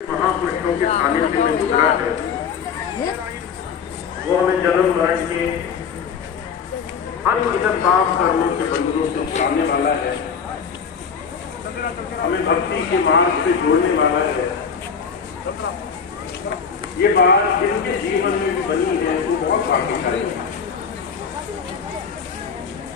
महापुरुषों के सानिध्य में गुजरा है, वो हमें जन्म मरण के अनगिनत पाप कर्मों के बंधनों से छुड़ाने वाला है, हमें भक्ति के मार्ग से जोड़ने वाला है। ये बात जिनके जीवन में भी बनी है वो बहुत भाग्यशाली है।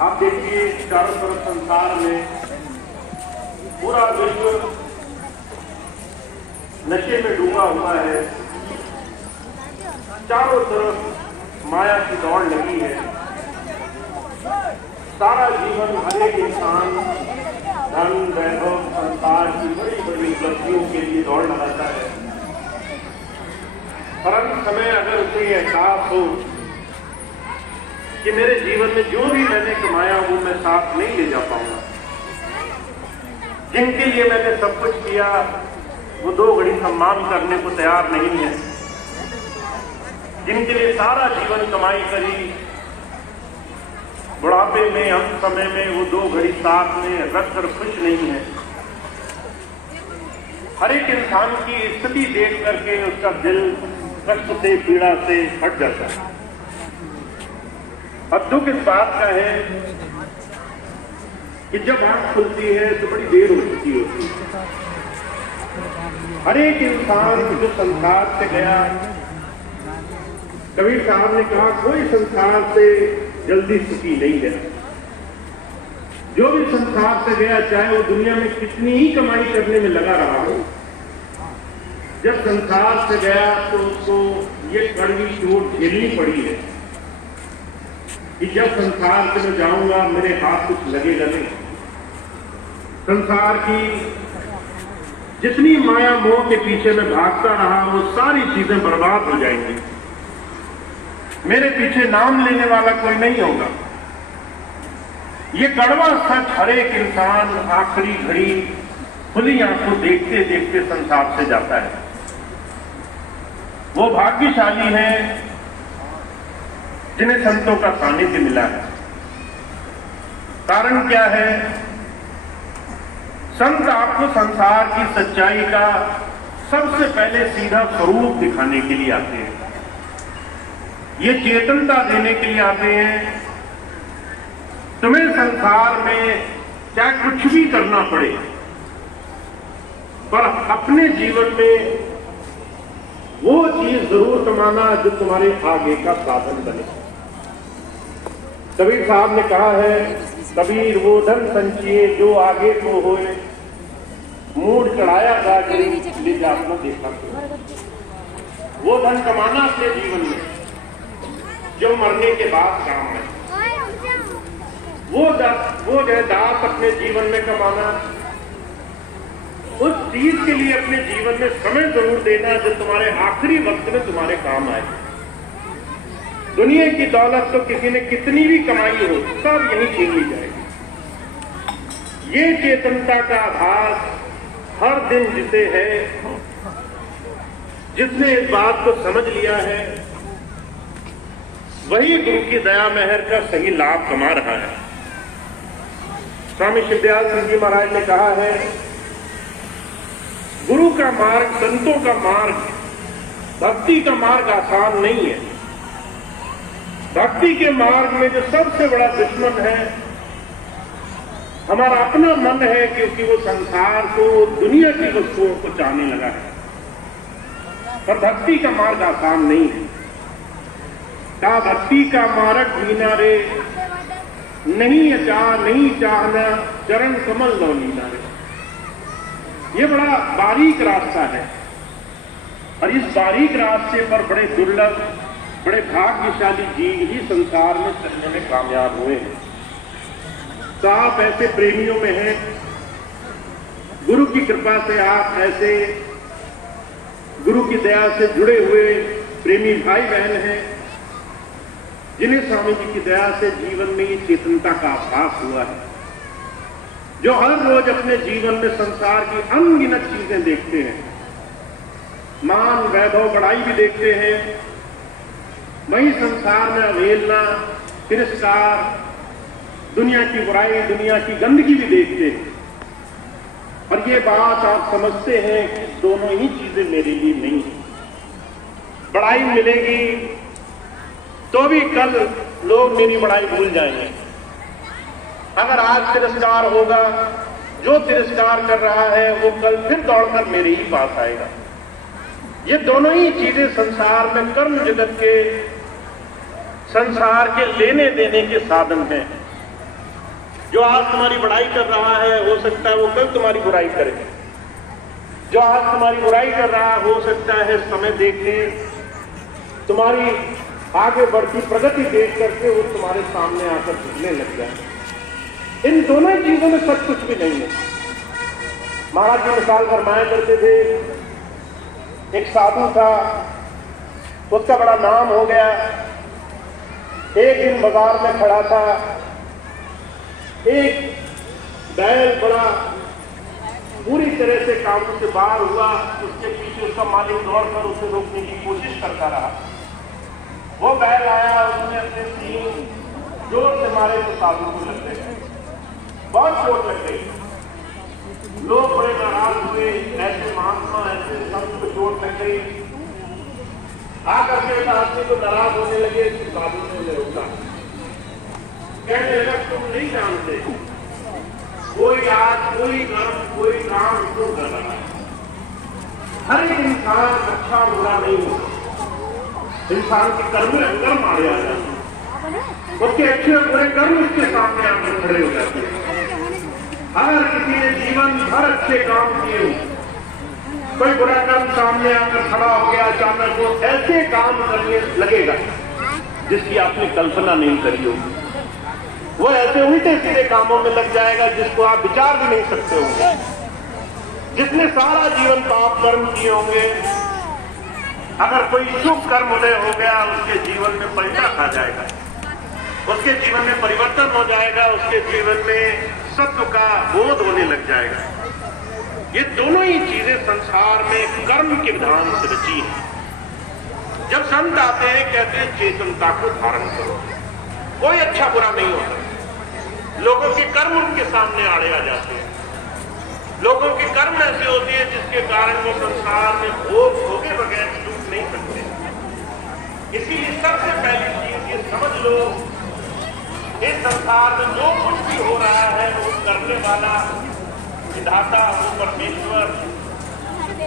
आप देखिए चारों तरफ संसार में पूरा विश्व नशे में डूबा हुआ है, चारों तरफ माया की दौड़ लगी है। सारा जीवन हर एक इंसान धन वैभव संसार की बड़ी बड़ी उपलब्धियों के लिए दौड़ लगाता है, पर अंत समय अगर उसे एहसास हो कि मेरे जीवन में जो भी मैंने कमाया वो मैं साथ नहीं ले जा पाऊंगा, जिनके लिए मैंने सब कुछ किया वो दो घड़ी सम्मान करने को तैयार नहीं है, जिनके लिए सारा जीवन कमाई करी, बुढ़ापे में अंत समय में वो दो घड़ी साथ में रखकर खुश नहीं है। हर एक इंसान की स्थिति देख करके उसका दिल कष्ट से पीड़ा से हट जाता है। अब दुख इस बात का है कि जब आंख खुलती है तो बड़ी देर हो चुकी होती है। हर एक इंसान जो संसार से गया, कबीर साहब ने कहा कोई संसार से जल्दी सुखी नहीं गया। जो भी संसार से गया चाहे वो दुनिया में कितनी ही कमाई करने में लगा रहा हो, जब संसार से गया तो उसको ये कड़वी चोट झेलनी पड़ी है कि जब संसार से मैं जाऊंगा मेरे हाथ कुछ लगेगा नहीं। संसार की जितनी माया मोह के पीछे मैं भागता रहा वो सारी चीजें बर्बाद हो जाएंगी, मेरे पीछे नाम लेने वाला कोई नहीं होगा। ये कड़वा सच हर एक इंसान आखिरी घड़ी खुली आंखों देखते देखते संसार से जाता है। वो भाग्यशाली है जिन्हें संतों का सानिध्य मिला है। कारण क्या है? संत आपको संसार की सच्चाई का सबसे पहले सीधा स्वरूप दिखाने के लिए आते हैं, ये चेतनता देने के लिए आते हैं। तुम्हें संसार में चाहे कुछ भी करना पड़े, पर अपने जीवन में वो चीज जरूर कमाना जो तुम्हारे आगे का साधन बने। कबीर साहब ने कहा है, कबीर वो धन संचिए जो आगे को होए, मूड चढ़ाया गाजरी ले जाना देखा। वो धन कमाना अपने जीवन में जो मरने के बाद काम है, वो दात अपने जीवन में कमाना, उस चीज के लिए अपने जीवन में समय जरूर देना जो तुम्हारे आखिरी वक्त में तुम्हारे काम आए। दुनिया की दौलत तो किसी ने कितनी भी कमाई हो सब यही छीन ली जाएगी। ये चेतनता का आभास हर दिन जिसे है, जिसने इस बात को समझ लिया है, वही गुरु की दया मेहर का सही लाभ कमा रहा है। स्वामी शिवदयाल सिंह जी महाराज ने कहा है, गुरु का मार्ग, संतों का मार्ग, भक्ति का मार्ग आसान नहीं है। भक्ति के मार्ग में जो सबसे बड़ा दुश्मन है हमारा अपना मन है, क्योंकि वो संसार को, दुनिया की वस्तुओं को चाहने लगा है। पर भक्ति का मार्ग आसान नहीं है। का भक्ति का मार्ग लीना रे, नहीं नहीं चाहना चरण कमल लो लीना रे। ये बड़ा बारीक रास्ता है, और इस बारीक रास्ते पर बड़े दुर्लभ, बड़े भाग्यशाली जीव ही संसार में चलने में कामयाब हुए हैं। तो आप ऐसे प्रेमियों में हैं, गुरु की कृपा से आप ऐसे गुरु की दया से जुड़े हुए प्रेमी भाई बहन हैं, जिन्हें स्वामी जी की दया से जीवन में ये चेतनता का आभास हुआ है, जो हर रोज अपने जीवन में संसार की अनगिनत चीजें देखते हैं, मान वैभव बढ़ाई भी देखते हैं, वही संसार में अवहेलना, तिरस्कार, दुनिया की बुराई, दुनिया की गंदगी भी देखते हैं। और ये बात आप समझते हैं कि दोनों ही चीजें मेरे लिए नहीं है। बड़ाई मिलेगी तो भी कल लोग मेरी बड़ाई भूल जाएंगे। अगर आज तिरस्कार होगा, जो तिरस्कार कर रहा है वो कल फिर दौड़कर मेरे ही पास आएगा। ये दोनों ही चीजें संसार में कर्म जगत के, संसार के लेने देने के साधन हैं। जो आज तुम्हारी बड़ाई कर रहा है हो सकता है वो कल तुम्हारी बुराई करे। जो आज तुम्हारी बुराई कर रहा है हो सकता है समय देखे तुम्हारी आगे बढ़ती प्रगति देख करके वो तुम्हारे सामने आकर झुकने लग जाए। इन दोनों ही चीजों में सब कुछ भी नहीं है। महाराज जी मिसाल फरमाया करते थे, एक साधु था, उसका बड़ा नाम हो गया। एक दिन बाजार में खड़ा था, एक बैल बड़ा पूरी तरह से काबू से बाहर हुआ। उसके पीछे उसका मालिक दौड़कर उसे रोकने की कोशिश करता रहा। वो बैल आया, उसने अपने सींग जोर से मारे तो साधु को लग गए, बहुत चोट लग गई। लोग बड़े नाराज हुए, ऐसे महात्मा ऐसे संत को चोट लग गई। आकर के आदमी को नाराज होने लगे। साधु ने उन्हें रोका, कहने लगा तुम नहीं जानते कोई आज कोई कर्म कोई काम क्यों कर रहा है। हर एक इंसान अच्छा बुरा नहीं होता। इंसान के कर्म में अंदर मारे आ जाते हैं, उसके अच्छे और बुरे कर्म उसके सामने आकर खड़े हो जाते हैं। अगर किसी ने जीवन भर अच्छे काम किए, कोई बुरा कर्म सामने आकर खड़ा हो गया, अचानक वो ऐसे काम करने लगेगा जिसकी आपने कल्पना नहीं करी होगी। वो ऐसे उल्टे सीधे कामों में लग जाएगा जिसको आप विचार भी नहीं सकते होंगे। जिसने सारा जीवन पाप कर्म किए होंगे, अगर कोई शुभ कर्म उदय हो गया, उसके जीवन में पलटा खा जाएगा, उसके जीवन में परिवर्तन हो जाएगा, उसके जीवन में सत्य का बोध होने लग जाएगा। ये दोनों ही चीजें संसार में कर्म के विधान से रची हैं। जब संत आते हैं कहते हैं चेतनता को धारण करो। कोई अच्छा बुरा नहीं होता। लोगों के कर्म उनके सामने आड़े आ जाते हैं। लोगों के कर्म ऐसे होते हैं जिसके कारण वो संसार में भोग भोगे बगैर छूट नहीं सकते। इसीलिए सबसे पहली चीज ये समझ लो, इस संसार में जो कुछ भी हो रहा है वो करने वाला विधाता, वो परमेश्वर,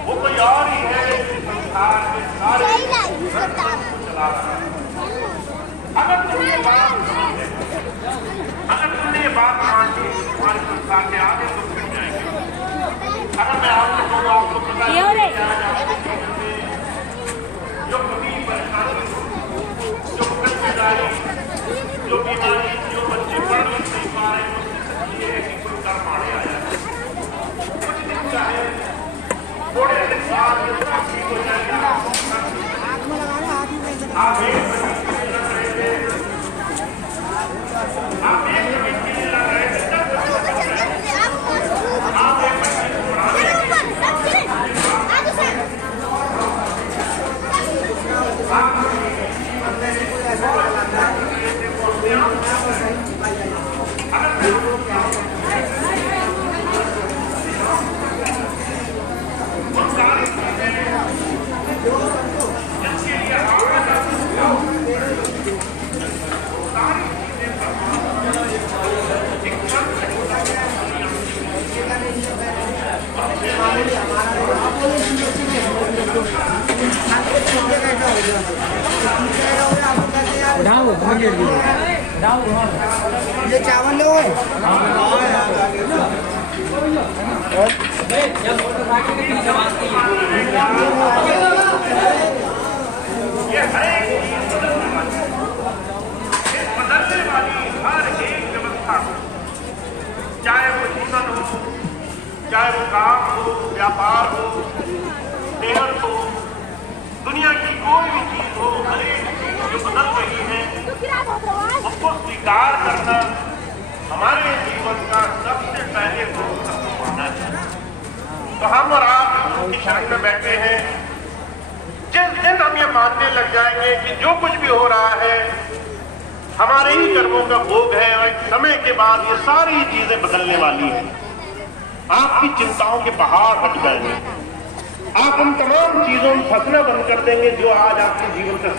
वो कोई और ही है। इस संसार के सारे चला रहा है। अगर तुमने ये बात मान ली, तुम्हारे संसार के आगे तो फिर जाएंगे। अगर मैं आपको कहूँ, आपको पता है जो कभी परेशानी, जो कष्टदायी, जो बीमारी, जो बच्चे पढ़ नहीं पा रहे हैं, उससे ये है कि कोई कर्म आड़े आ जाए। कुछ दिन चाहे थोड़े से बाद ये सब ठीक हो जाएगा। आप एक ये चावल लो। बदलने वाली हर एक व्यवस्था, चाहे वो जीवन हो, चाहे वो काम हो, व्यापार हो, सेहत हो, दुनिया की कोई भी चीज हो, हर एक चीज जो बदल रही है उसको स्वीकार करना हमारे जीवन का सबसे पहले गुरुत्व माना है। तो हम और आप की शरण में बैठे हैं। जिस दिन हम ये मानने लग जाएंगे कि जो कुछ भी हो रहा है हमारे ही कर्मों का भोग है और एक समय के बाद ये सारी चीजें बदलने वाली हैं, आपकी चिंताओं के पहाड़ हट जाएंगे। आप उन तमाम चीजों में फसलें बंद कर देंगे जो आज आपके जीवन का